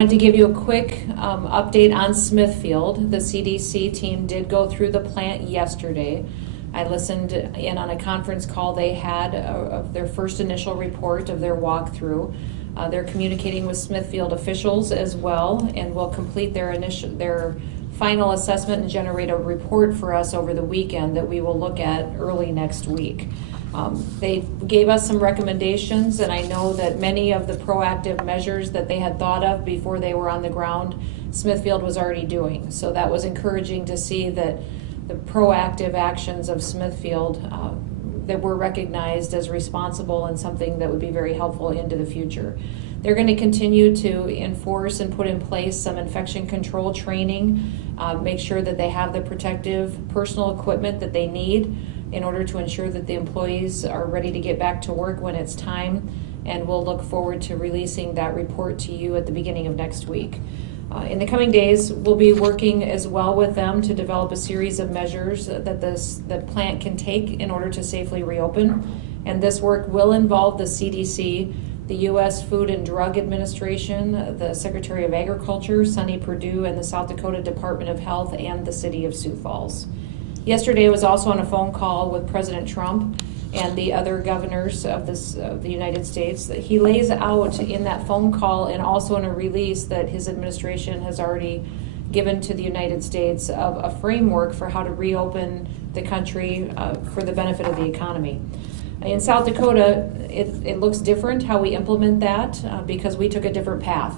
wanted to give you a quick update on Smithfield. The CDC team did go through the plant yesterday. I listened in on a conference call they had of their first initial report of their walkthrough. They're communicating with Smithfield officials as well, and will complete their final assessment and generate a report for us over the weekend that we will look at early next week. They gave us some recommendations, and I know that many of the proactive measures that they had thought of before they were on the ground, Smithfield was already doing. So that was encouraging to see that the proactive actions of Smithfield that were recognized as responsible and something that would be very helpful into the future. They're going to continue to enforce and put in place some infection control training, make sure that they have the protective personal equipment that they need in order to ensure that the employees are ready to get back to work when it's time, and we'll look forward to releasing that report to you at the beginning of next week. In the coming days, we'll be working as well with them to develop a series of measures that the plant can take in order to safely reopen, and this work will involve the CDC, the U.S. Food and Drug Administration, the Secretary of Agriculture, Sonny Perdue, and the South Dakota Department of Health, and the City of Sioux Falls. Yesterday, I was also on a phone call with President Trump and the other governors of the United States. He lays out in that phone call and also in a release that his administration has already given to the United States of a framework for how to reopen the country for the benefit of the economy. In South Dakota, it looks different how we implement that because we took a different path.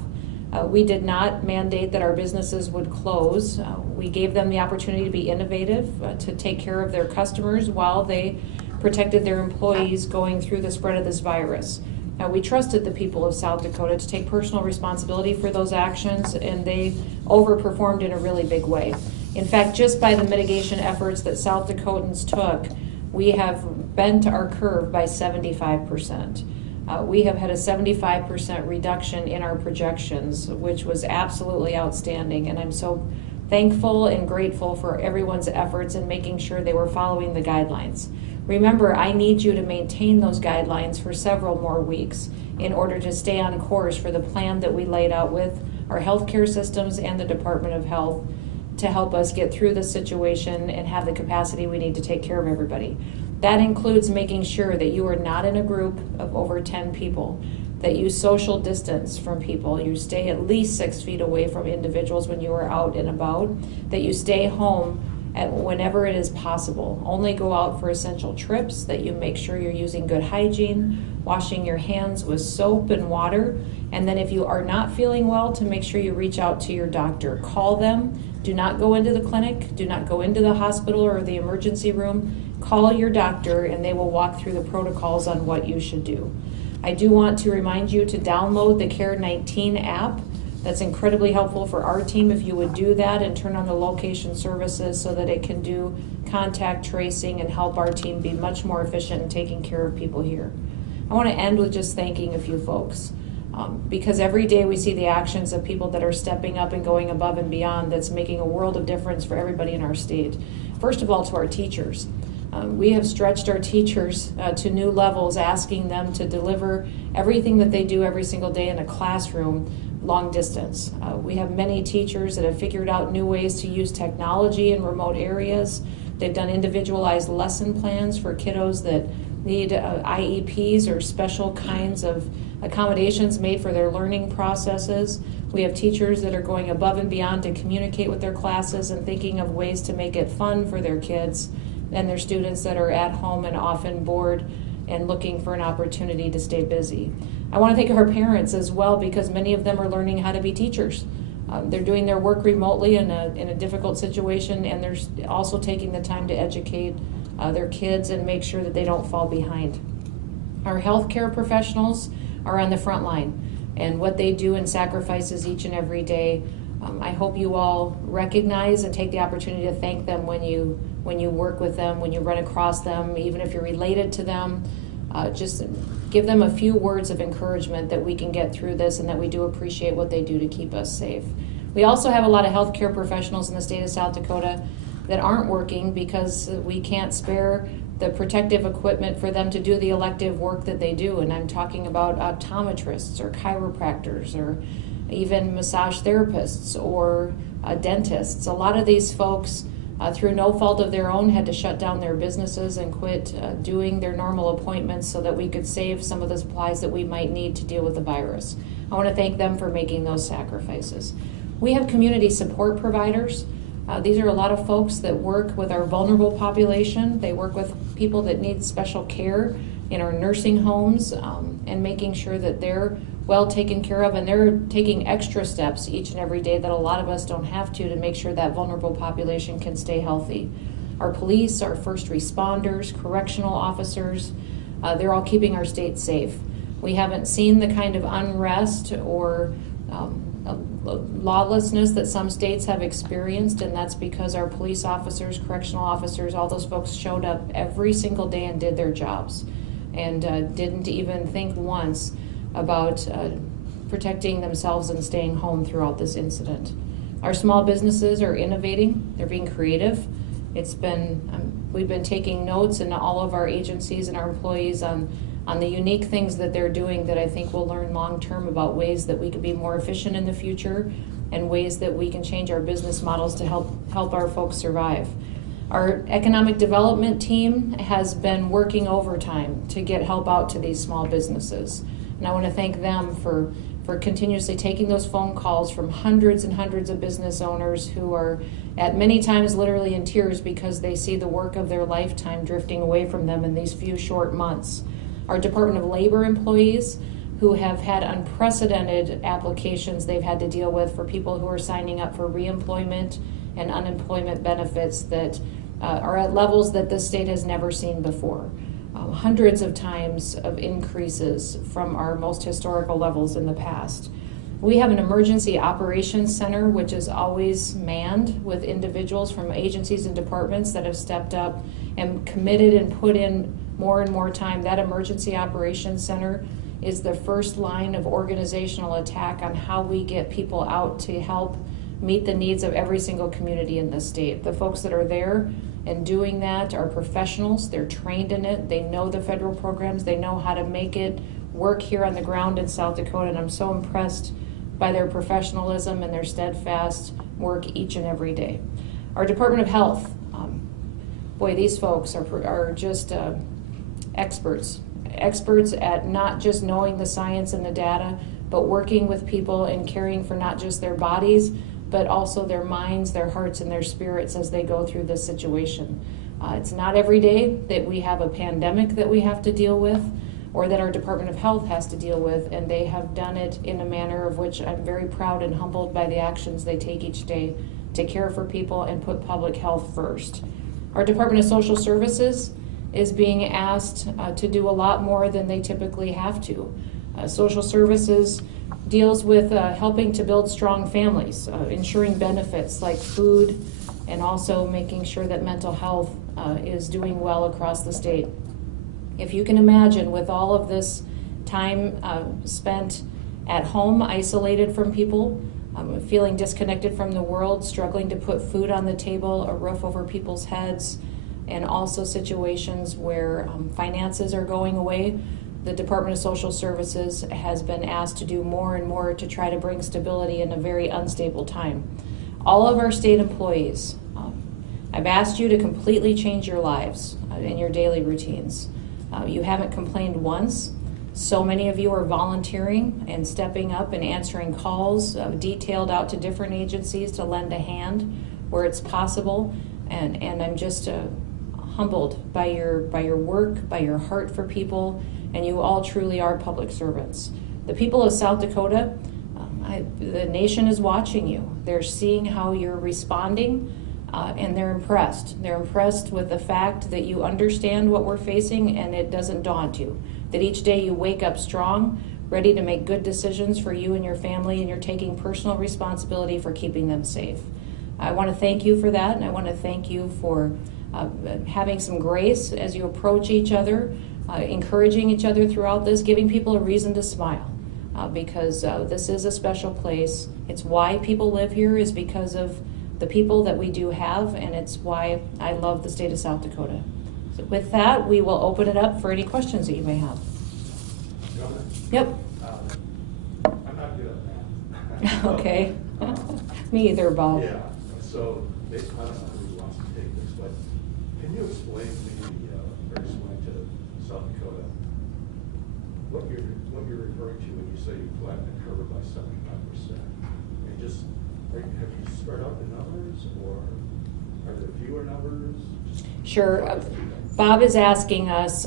We did not mandate that our businesses would close. We gave them the opportunity to be innovative, to take care of their customers while they protected their employees going through the spread of this virus. We trusted the people of South Dakota to take personal responsibility for those actions, and they overperformed in a really big way. In fact, just by the mitigation efforts that South Dakotans took, we have bent our curve by 75%. We have had a 75% reduction in our projections, which was absolutely outstanding, and I'm so thankful and grateful for everyone's efforts in making sure they were following the guidelines. Remember, I need you to maintain those guidelines for several more weeks in order to stay on course for the plan that we laid out with our healthcare systems and the Department of Health to help us get through the situation and have the capacity we need to take care of everybody. That includes making sure that you are not in a group of over 10 people, that you social distance from people, you stay at least 6 feet away from individuals when you are out and about, that you stay home whenever it is possible. Only go out for essential trips, that you make sure you're using good hygiene, washing your hands with soap and water, and then if you are not feeling well, to make sure you reach out to your doctor. Call them. Do not go into the clinic. Do not go into the hospital or the emergency room. Call your doctor and they will walk through the protocols on what you should do. I do want to remind you to download the Care19 app. That's incredibly helpful for our team if you would do that and turn on the location services so that it can do contact tracing and help our team be much more efficient in taking care of people here. I want to end with just thanking a few folks. Because every day we see the actions of people that are stepping up and going above and beyond that's making a world of difference for everybody in our state. First of all, to our teachers. We have stretched our teachers to new levels, asking them to deliver everything that they do every single day in a classroom long distance. We have many teachers that have figured out new ways to use technology in remote areas. They've done individualized lesson plans for kiddos that need IEPs or special kinds of accommodations made for their learning processes. We have teachers that are going above and beyond to communicate with their classes and thinking of ways to make it fun for their kids and their students that are at home and often bored and looking for an opportunity to stay busy. I want to thank our parents as well, because many of them are learning how to be teachers. They're doing their work remotely in a difficult situation, and they're also taking the time to educate their kids and make sure that they don't fall behind. Our healthcare professionals are on the front line, and what they do and sacrifices each and every day. I hope you all recognize and take the opportunity to thank them when you work with them, when you run across them, even if you're related to them. Just give them a few words of encouragement that we can get through this and that we do appreciate what they do to keep us safe. We also have a lot of healthcare professionals in the state of South Dakota that aren't working because we can't spare the protective equipment for them to do the elective work that they do. And I'm talking about optometrists or chiropractors or even massage therapists or dentists. A lot of these folks, through no fault of their own, had to shut down their businesses and quit doing their normal appointments so that we could save some of the supplies that we might need to deal with the virus. I want to thank them for making those sacrifices. We have community support providers. These are a lot of folks that work with our vulnerable population. They work with people that need special care in our nursing homes and making sure that they're well taken care of, and they're taking extra steps each and every day that a lot of us don't have to make sure that vulnerable population can stay healthy. Our police, our first responders, correctional officers, they're all keeping our state safe. We haven't seen the kind of unrest or lawlessness that some states have experienced, and that's because our police officers, correctional officers, all those folks showed up every single day and did their jobs and didn't even think once about protecting themselves and staying home throughout this incident. Our small businesses are innovating, they're being creative. We've been taking notes in all of our agencies and our employees on the unique things that they're doing that I think we'll learn long-term about ways that we can be more efficient in the future and ways that we can change our business models to help our folks survive. Our economic development team has been working overtime to get help out to these small businesses. And I want to thank them for continuously taking those phone calls from hundreds and hundreds of business owners who are at many times literally in tears because they see the work of their lifetime drifting away from them in these few short months. Our Department of Labor employees who have had unprecedented applications they've had to deal with for people who are signing up for reemployment and unemployment benefits that are at levels that this state has never seen before. Hundreds of times of increases from our most historical levels in the past. We have an emergency operations center which is always manned with individuals from agencies and departments that have stepped up and committed and put in more and more time. That emergency operations center is the first line of organizational attack on how we get people out to help meet the needs of every single community in the state. The folks that are there and doing that are professionals. They're trained in it. They know the federal programs. They know how to make it work here on the ground in South Dakota, and I'm so impressed by their professionalism and their steadfast work each and every day. Our Department of Health, boy, these folks are just experts at not just knowing the science and the data, but working with people and caring for not just their bodies, but also their minds, their hearts, and their spirits as they go through this situation. It's not every day that we have a pandemic that we have to deal with or that our Department of Health has to deal with, and they have done it in a manner of which I'm very proud and humbled by the actions they take each day to care for people and put public health first. Our Department of Social Services is being asked to do a lot more than they typically have to. Social Services deals with helping to build strong families, ensuring benefits like food, and also making sure that mental health is doing well across the state. If you can imagine, with all of this time spent at home, isolated from people, feeling disconnected from the world, struggling to put food on the table, a roof over people's heads, and also situations where finances are going away, the Department of Social Services has been asked to do more and more to try to bring stability in a very unstable time. All of our state employees, I've asked you to completely change your lives in your daily routines. You haven't complained once. So many of you are volunteering and stepping up and answering calls, detailed out to different agencies to lend a hand where it's possible. And I'm just humbled by your work, by your heart for people, and you all truly are public servants. The people of South Dakota, the nation is watching you. They're seeing how you're responding, and they're impressed. They're impressed with the fact that you understand what we're facing and it doesn't daunt you. That each day you wake up strong, ready to make good decisions for you and your family, and you're taking personal responsibility for keeping them safe. I want to thank you for that, and I want to thank you for having some grace as you approach each other, encouraging each other throughout this, giving people a reason to smile, because this is a special place. It's why people live here, is because of the people that we do have, and it's why I love the state of South Dakota. So with that, we will open it up for any questions that you may have. Yep. I'm not good at Okay. Me either, Bob. Yeah, so I don't know who wants to take this, but can you explain to me, very similar to South Dakota, what you're referring to when you say you flatten the curve by 75%? And just, have you spread out the numbers, or are there fewer numbers? Sure. Bob is asking us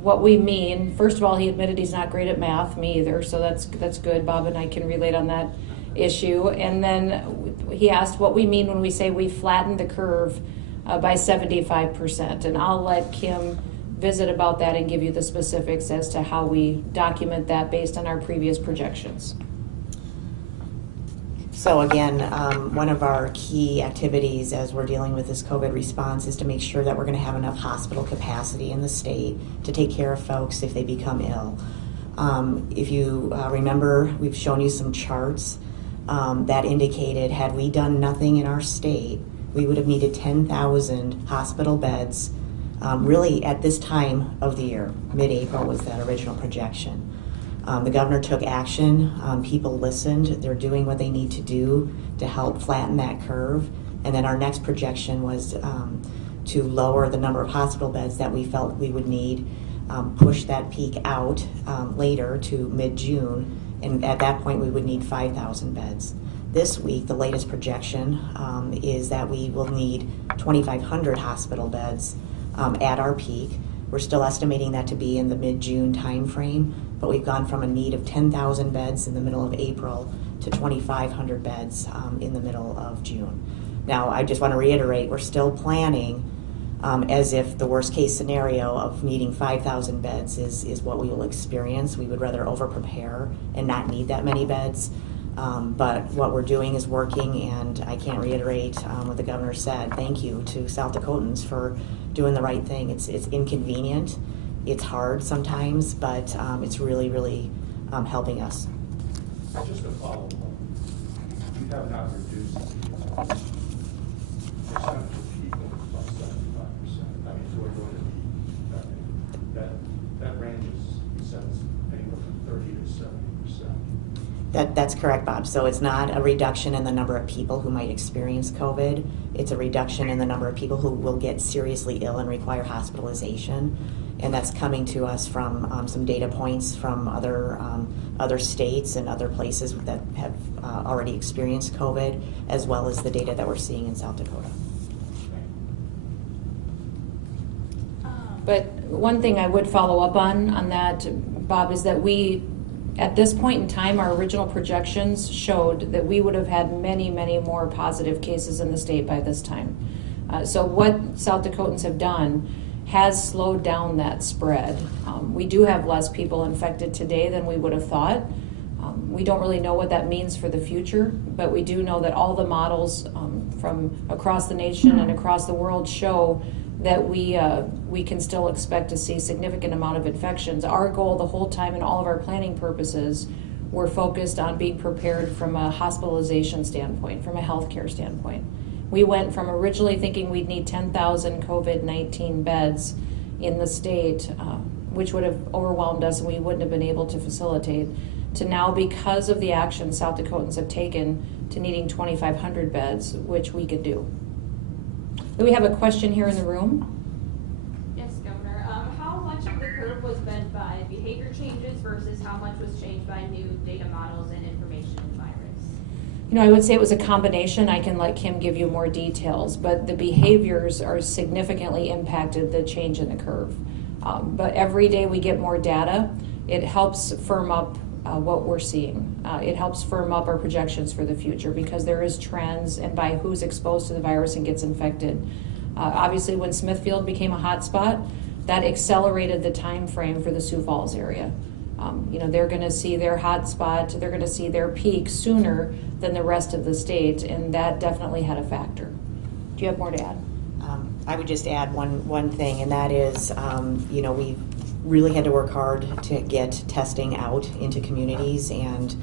what we mean. First of all, he admitted he's not great at math, me either, so that's good. Bob and I can relate on that issue. And then he asked what we mean when we say we flattened the curve by 75%. And I'll let Kim visit about that and give you the specifics as to how we document that based on our previous projections. So again, one of our key activities as we're dealing with this COVID response is to make sure that we're going to have enough hospital capacity in the state to take care of folks if they become ill. If you remember, we've shown you some charts that indicated had we done nothing in our state, we would have needed 10,000 hospital beds really at this time of the year. Mid-April was that original projection. The governor took action, people listened, they're doing what they need to do to help flatten that curve. And then our next projection was to lower the number of hospital beds that we felt we would need, push that peak out later to mid-June, and at that point we would need 5,000 beds. This week, the latest projection is that we will need 2,500 hospital beds at our peak. We're still estimating that to be in the mid-June timeframe, but we've gone from a need of 10,000 beds in the middle of April to 2,500 beds in the middle of June. Now, I just want to reiterate, we're still planning as if the worst case scenario of needing 5,000 beds is what we will experience. We would rather over-prepare and not need that many beds. But what we're doing is working, and I can't reiterate what the governor said. Thank you to South Dakotans for doing the right thing. It's inconvenient, it's hard sometimes, but it's really, really helping us. Just to follow up, you have not reduced the percentage of people by 75%. I mean, so we're going to be, that range is, he says, anywhere from 30 to 70%. That's correct, Bob. So it's not a reduction in the number of people who might experience COVID. It's a reduction in the number of people who will get seriously ill and require hospitalization. And that's coming to us from some data points from other states and other places that have already experienced COVID, as well as the data that we're seeing in South Dakota. But one thing I would follow up on that, Bob, is that we, at this point in time, our original projections showed that we would have had many, many more positive cases in the state by this time. So what South Dakotans have done has slowed down that spread. We do have less people infected today than we would have thought. We don't really know what that means for the future, but we do know that all the models from across the nation and across the world show that we can still expect to see significant amount of infections. Our goal the whole time in all of our planning purposes, we're focused on being prepared from a hospitalization standpoint, from a healthcare standpoint. We went from originally thinking we'd need 10,000 COVID-19 beds in the state, which would have overwhelmed us and we wouldn't have been able to facilitate, to now, because of the action South Dakotans have taken, to needing 2,500 beds, which we could do. Do we have a question here in the room? Yes, Governor. How much of the curve was bent by behavior changes versus how much was changed by new data models and information in the virus? You know, I would say it was a combination. I can let Kim give you more details, but the behaviors are significantly impacted the change in the curve. But every day we get more data, it helps firm up what we're seeing. It helps firm up our projections for the future because there is trends and by who's exposed to the virus and gets infected. Obviously, when Smithfield became a hot spot, that accelerated the time frame for the Sioux Falls area. You know, they're going to see their hot spot, they're going to see their peak sooner than the rest of the state, and that definitely had a factor. Do you have more to add? I would just add one thing, and that is, you know, we really had to work hard to get testing out into communities, and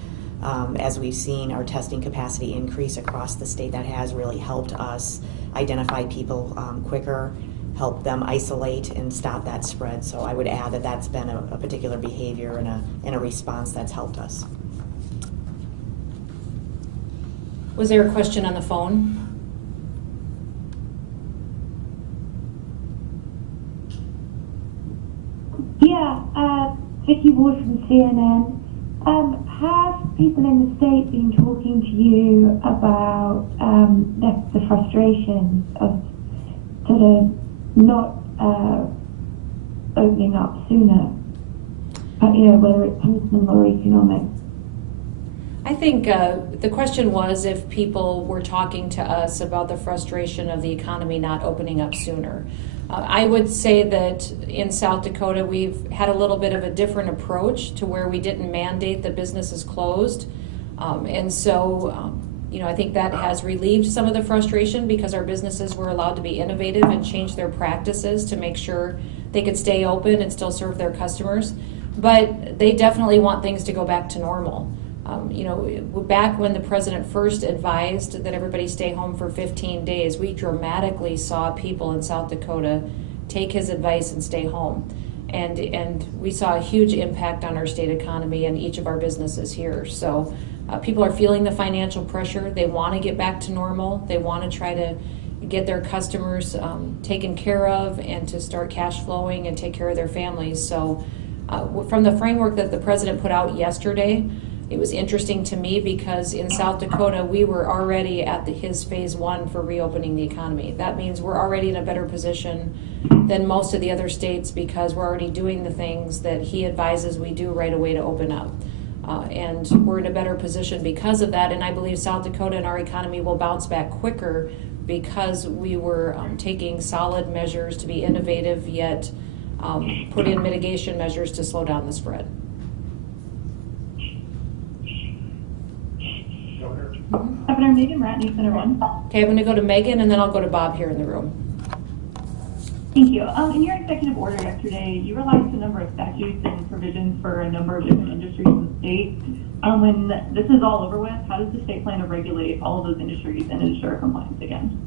as we've seen our testing capacity increase across the state, that has really helped us identify people quicker, help them isolate and stop that spread. So I would add that that's been a particular behavior and a response that's helped us. Was there a question on the phone? Yeah, Vicky Ward from CNN. Have people in the state been talking to you about the frustrations of sort of not opening up sooner? Whether it's personal or economic. I think the question was if people were talking to us about the frustration of the economy not opening up sooner. I would say that in South Dakota we've had a little bit of a different approach to where we didn't mandate that businesses closed. I think that has relieved some of the frustration because our businesses were allowed to be innovative and change their practices to make sure they could stay open and still serve their customers. But they definitely want things to go back to normal. Back when the president first advised that everybody stay home for 15 days, we dramatically saw people in South Dakota take his advice and stay home. And we saw a huge impact on our state economy and each of our businesses here. So people are feeling the financial pressure. They want to get back to normal. They want to try to get their customers taken care of and to start cash flowing and take care of their families. So from the framework that the president put out yesterday, it was interesting to me because in South Dakota, we were already at his phase 1 for reopening the economy. That means we're already in a better position than most of the other states because we're already doing the things that he advises we do right away to open up. And we're in a better position because of that. And I believe South Dakota and our economy will bounce back quicker because we were taking solid measures to be innovative, yet put in mitigation measures to slow down the spread. Governor Megan Ratney, Center 1. Okay, I'm going to go to Megan and then I'll go to Bob here in the room. Thank you. In your executive order yesterday, you realized a number of statutes and provisions for a number of different industries in the state. When this is all over with, how does the state plan to regulate all of those industries and ensure compliance again?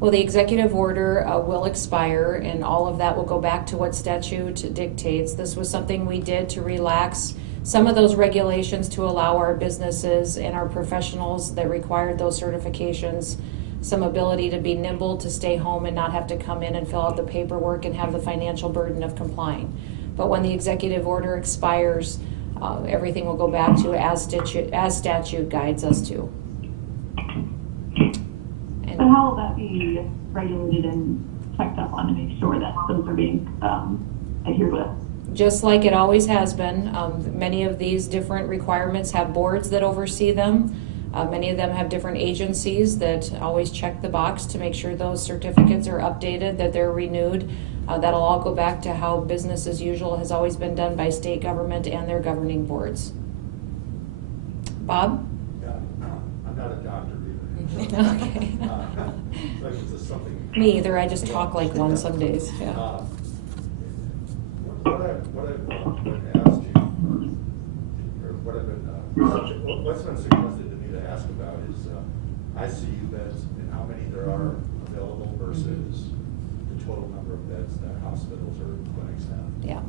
Well, the executive order will expire and all of that will go back to what statute dictates. This was something we did to relax some of those regulations to allow our businesses and our professionals that required those certifications some ability to be nimble, to stay home and not have to come in and fill out the paperwork and have the financial burden of complying. But when the executive order expires, everything will go back to as statute guides us to. And so how will that be regulated and checked up on to make sure that those are being adhered with? Just like it always has been. Many of these different requirements have boards that oversee them. Many of them have different agencies that always check the box to make sure those certificates are updated, that they're renewed. That'll all go back to how business as usual has always been done by state government and their governing boards. Bob? Yeah, I'm not a doctor either. Okay. Like it's just something. Me either. I just talk like one some days. Yeah. What I've asked you, or what's been suggested to me to ask about is ICU beds and how many there are available versus the total number of beds that hospitals or clinics have. Yeah.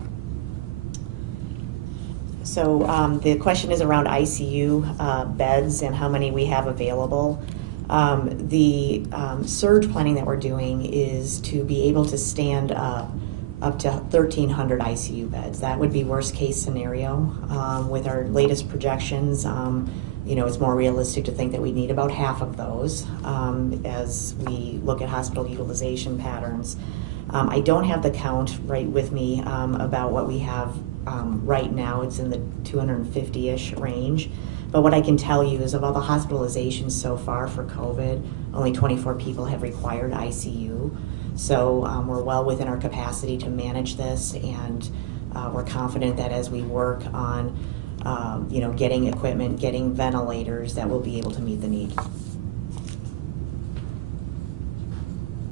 So the question is around ICU beds and how many we have available. The surge planning that we're doing is to be able to stand up to 1,300 ICU beds. That would be worst case scenario. With our latest projections, it's more realistic to think that we need about half of those as we look at hospital utilization patterns. I don't have the count right with me about what we have right now. It's in the 250-ish range. But what I can tell you is of all the hospitalizations so far for COVID, only 24 people have required ICU. So we're well within our capacity to manage this, and we're confident that as we work on, getting equipment, getting ventilators, that we'll be able to meet the need.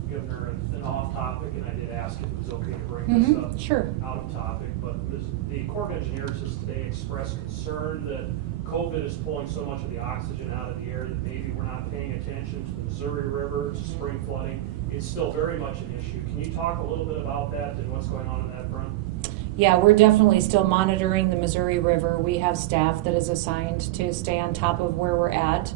Governor, an off topic, and I did ask if it was okay to bring this up. Sure. Out of topic, but the Corps of Engineers has today expressed concern that COVID is pulling so much of the oxygen out of the air that maybe we're not paying attention to the Missouri River, to spring flooding. It's still very much an issue. Can you talk a little bit about that and what's going on that front? Yeah, we're definitely still monitoring the Missouri River. We have staff that is assigned to stay on top of where we're at.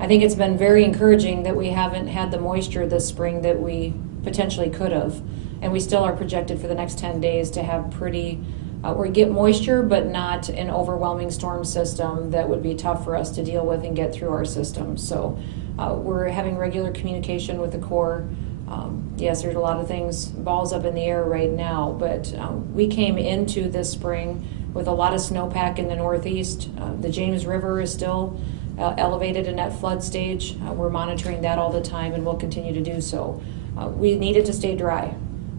I think it's been very encouraging that we haven't had the moisture this spring that we potentially could have. And we still are projected for the next 10 days to have pretty, or get moisture, but not an overwhelming storm system that would be tough for us to deal with and get through our system. So we're having regular communication with the Corps. Yes, there's a lot of things, balls up in the air right now, but we came into this spring with a lot of snowpack in the Northeast. The James River is still elevated in that flood stage. We're monitoring that all the time, and we'll continue to do so. We need it to stay dry.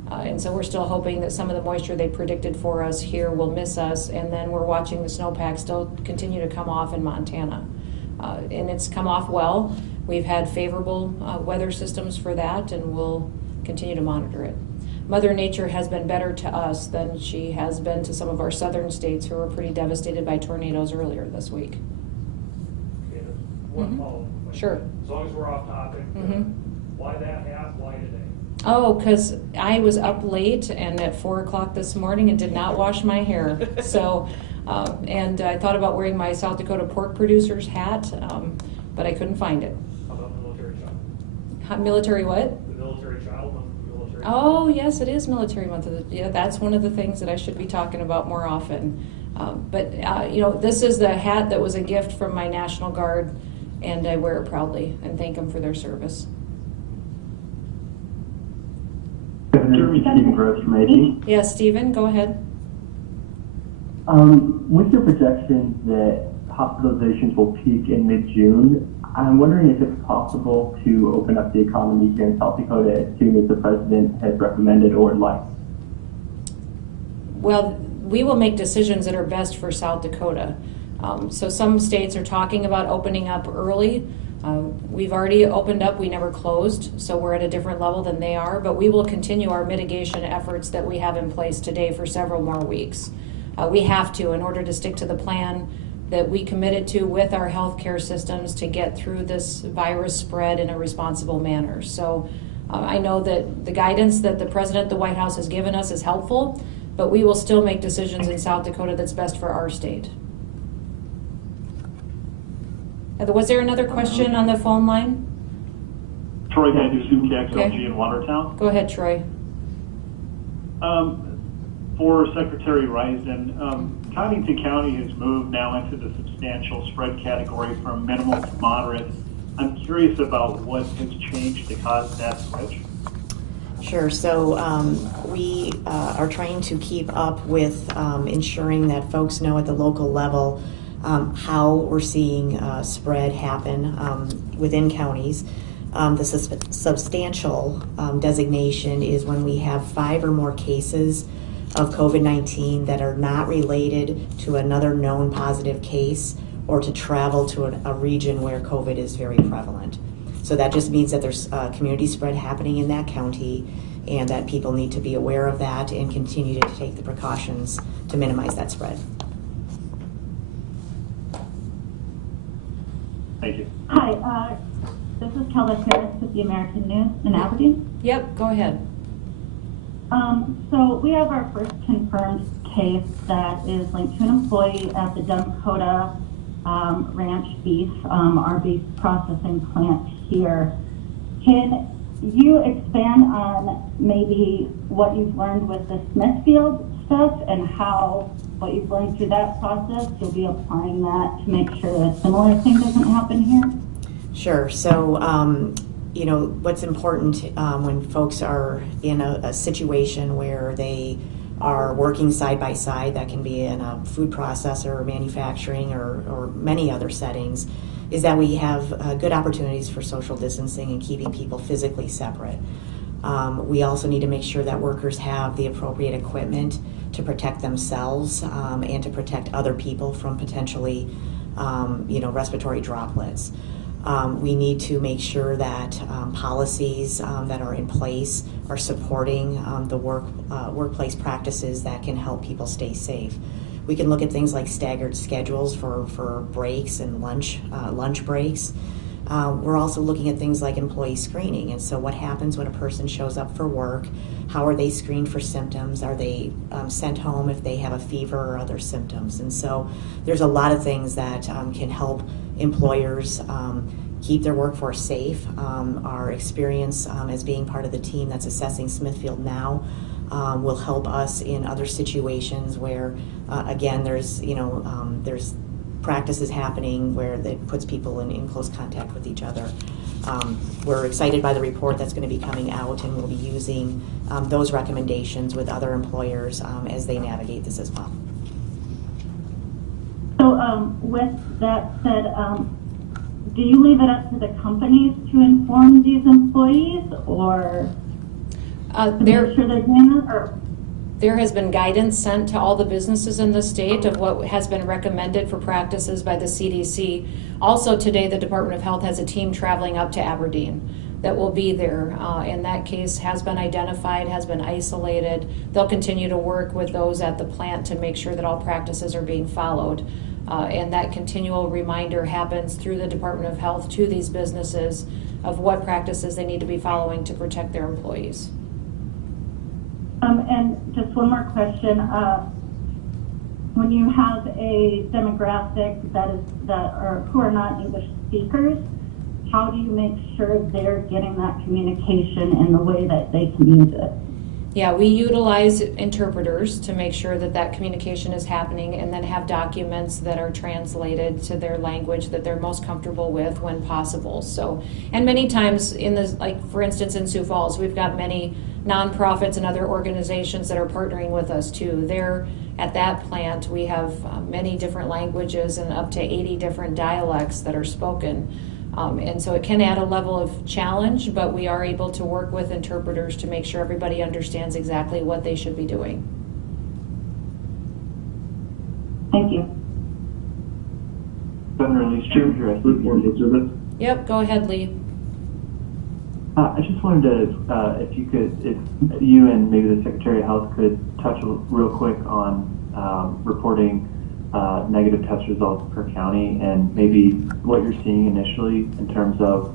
And so we're still hoping that some of the moisture they predicted for us here will miss us, and then we're watching the snowpack still continue to come off in Montana. And it's come off well. We've had favorable weather systems for that, and we'll continue to monitor it. Mother Nature has been better to us than she has been to some of our southern states who were pretty devastated by tornadoes earlier this week. Okay, one Mhm. follow-up question. Sure. As long as we're off topic, Mhm. why that half, why today? Oh, because I was up late and at 4 o'clock this morning and did not wash my hair. So, and I thought about wearing my South Dakota pork producer's hat, but I couldn't find it. How about the military child? Military what? The military child, the military. Oh, yes, it is Military Month. Yeah, that's one of the things that I should be talking about more often. But this is the hat that was a gift from my National Guard, and I wear it proudly and thank them for their service. Governor Stephen Gross from AG. Yeah, Stephen, go ahead. With your projection that hospitalizations will peak in mid-June, I'm wondering if it's possible to open up the economy here in South Dakota as soon as the president has recommended or would like. Well, we will make decisions that are best for South Dakota. So some states are talking about opening up early. We've already opened up, we never closed, so we're at a different level than they are, but we will continue our mitigation efforts that we have in place today for several more weeks. We have to in order to stick to the plan that we committed to with our healthcare systems to get through this virus spread in a responsible manner. So I know that the guidance that the President, the White House has given us is helpful, but we will still make decisions in South Dakota that's best for our state. Was there another question on the phone line? Troy Henderson, KXLG Okay. in Watertown. Go ahead, Troy. For Secretary Reisden, Cottington County has moved now into the substantial spread category from minimal to moderate. I'm curious about what has changed to cause that switch. Sure. So we are trying to keep up with ensuring that folks know at the local level how we're seeing spread happen within counties. The substantial designation is when we have 5 or more cases of COVID-19 that are not related to another known positive case or to travel to a region where COVID is very prevalent. So that just means that there's community spread happening in that county, and that people need to be aware of that and continue to take the precautions to minimize that spread. Thank you. Hi, this is Kelda Harris with the American News in Aberdeen. Yep, go ahead. So we have our first confirmed case that is linked to an employee at the Dakota Ranch beef, our beef processing plant here. Can you expand on maybe what you've learned with the Smithfield stuff and how what you've learned through that process, you'll be applying that to make sure a similar thing doesn't happen here? Sure. So, what's important when folks are in a situation where they are working side by side, that can be in a food processor or manufacturing or many other settings, is that we have good opportunities for social distancing and keeping people physically separate. We also need to make sure that workers have the appropriate equipment to protect themselves and to protect other people from potentially, respiratory droplets. We need to make sure that policies that are in place are supporting the workplace practices that can help people stay safe. We can look at things like staggered schedules for breaks and lunch breaks. We're also looking at things like employee screening. And so what happens when a person shows up for work? How are they screened for symptoms? Are they sent home if they have a fever or other symptoms? And so there's a lot of things that can help employers keep their workforce safe. Our experience as being part of the team that's assessing Smithfield now will help us in other situations where, again, there's there's practices happening where it puts people in close contact with each other. We're excited by the report that's going to be coming out, and we'll be using those recommendations with other employers as they navigate this as well. So with that said, do you leave it up to the companies to inform these employees, or to make sure they're doing that, or? There has been guidance sent to all the businesses in the state of what has been recommended for practices by the CDC. Also today, the Department of Health has a team traveling up to Aberdeen that will be there. In that case, has been identified, has been isolated. They'll continue to work with those at the plant to make sure that all practices are being followed. And that continual reminder happens through the Department of Health to these businesses of what practices they need to be following to protect their employees. And just one more question. When you have a demographic who are not English speakers, how do you make sure they're getting that communication in the way that they can use it? Yeah, we utilize interpreters to make sure that that communication is happening, and then have documents that are translated to their language that they're most comfortable with when possible. So, and many times like for instance in Sioux Falls, we've got many nonprofits and other organizations that are partnering with us too. There at that plant, we have many different languages and up to 80 different dialects that are spoken. And so it can add a level of challenge, but we are able to work with interpreters to make sure everybody understands exactly what they should be doing. Thank you. Governor Lee Sturgeon, Yep, go ahead, Lee. I just wanted to, if you and maybe the Secretary of Health could touch real quick on reporting negative test results per county, and maybe what you're seeing initially in terms of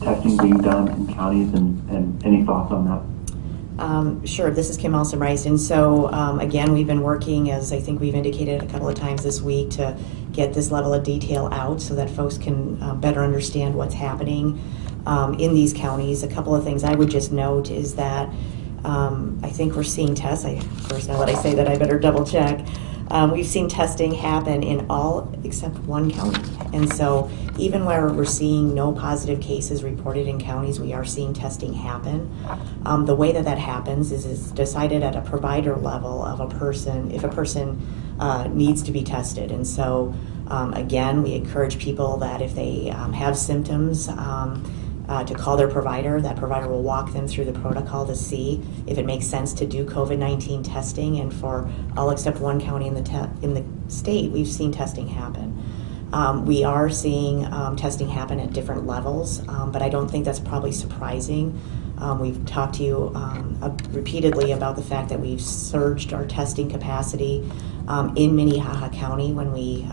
testing being done in counties, and any thoughts on that? Sure, this is Kim Alston-Rice, and so again, we've been working, as I think we've indicated a couple of times this week, to get this level of detail out so that folks can better understand what's happening in these counties. A couple of things I would just note is that I think we're seeing tests. First, now that I say that, I better double check. We've seen testing happen in all except one county. And so even where we're seeing no positive cases reported in counties, we are seeing testing happen. The way that happens is it's decided at a provider level of a person, if a person needs to be tested. And so again, we encourage people that if they have symptoms, to call their provider. That provider will walk them through the protocol to see if it makes sense to do COVID-19 testing. And for all except one county in the state, we've seen testing happen. We are seeing testing happen at different levels, but I don't think that's probably surprising. We've talked to you repeatedly about the fact that we've surged our testing capacity in Minnehaha County when we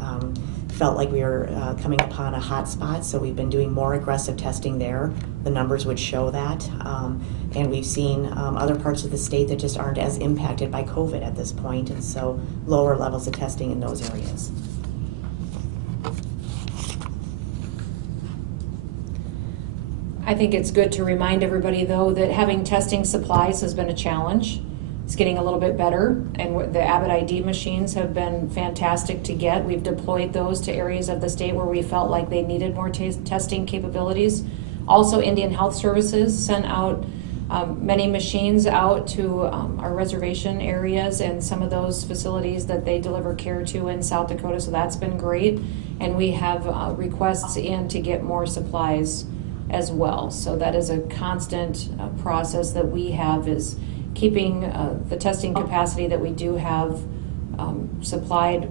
felt like we were coming upon a hot spot, so we've been doing more aggressive testing there. The numbers would show that. And we've seen other parts of the state that just aren't as impacted by COVID at this point, and so lower levels of testing in those areas. I think it's good to remind everybody, though, that having testing supplies has been a challenge. It's getting a little bit better, and the Abbott ID machines have been fantastic to get. We've deployed those to areas of the state where we felt like they needed more testing capabilities. Also, Indian Health Services sent out many machines out to our reservation areas and some of those facilities that they deliver care to in South Dakota, so that's been great. And we have requests in to get more supplies as well. So that is a constant process that we have, is keeping the testing capacity that we do have supplied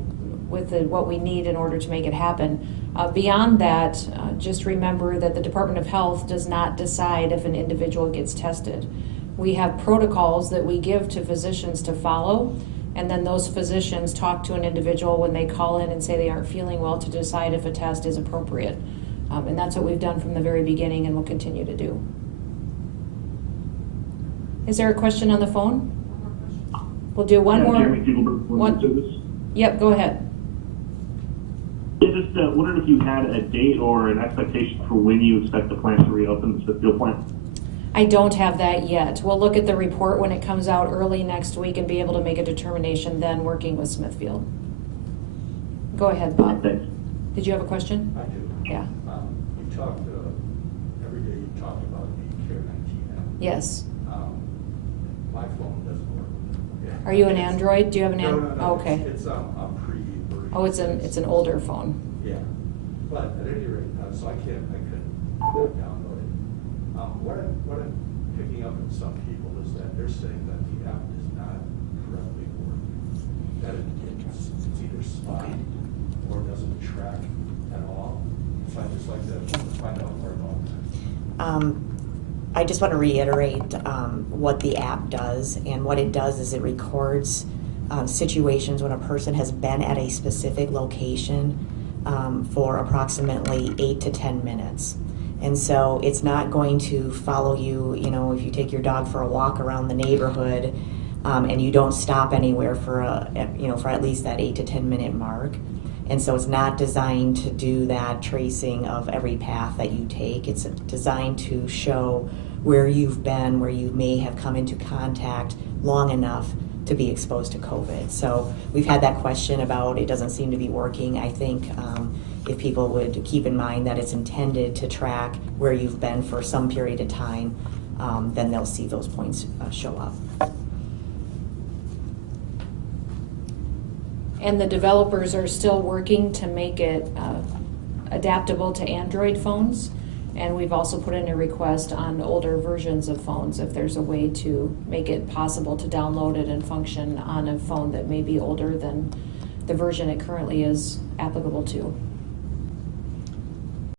with what we need in order to make it happen. Beyond that, just remember that the Department of Health does not decide if an individual gets tested. We have protocols that we give to physicians to follow, and then those physicians talk to an individual when they call in and say they aren't feeling well to decide if a test is appropriate. And that's what we've done from the very beginning and will continue to do. Is there a question on the phone? We'll do one more. Jeremy Fiedler, Yep, go ahead. Is just wondered if you had a date or an expectation for when you expect the plant to reopen, the Smithfield plant. I don't have that yet. We'll look at the report when it comes out early next week and be able to make a determination then, working with Smithfield. Go ahead, Bob. Thanks. Did you have a question? I do. Yeah. You talked, every day you talked about the COVID-19 app. Yes. My phone doesn't work with it. Are you an Android? Do you have an No, Android? no, no. Okay. It's a pre-version. Oh, it's an older phone. Yeah, but at any rate, so I couldn't download it. What I'm picking up from some people is that they're saying that the app is not correctly working. That it's either spotty or doesn't track at all. So I'd just like to find out more about that. I just want to reiterate what the app does, and what it does is it records situations when a person has been at a specific location for approximately 8 to 10 minutes. And so it's not going to follow you, you know, if you take your dog for a walk around the neighborhood and you don't stop anywhere for at least that 8 to 10 minute mark. And so it's not designed to do that tracing of every path that you take. It's designed to show where you've been, where you may have come into contact long enough to be exposed to COVID. So we've had that question about it doesn't seem to be working. I think if people would keep in mind that it's intended to track where you've been for some period of time, then they'll see those points show up. And the developers are still working to make it adaptable to Android phones. And we've also put in a request on older versions of phones if there's a way to make it possible to download it and function on a phone that may be older than the version it currently is applicable to.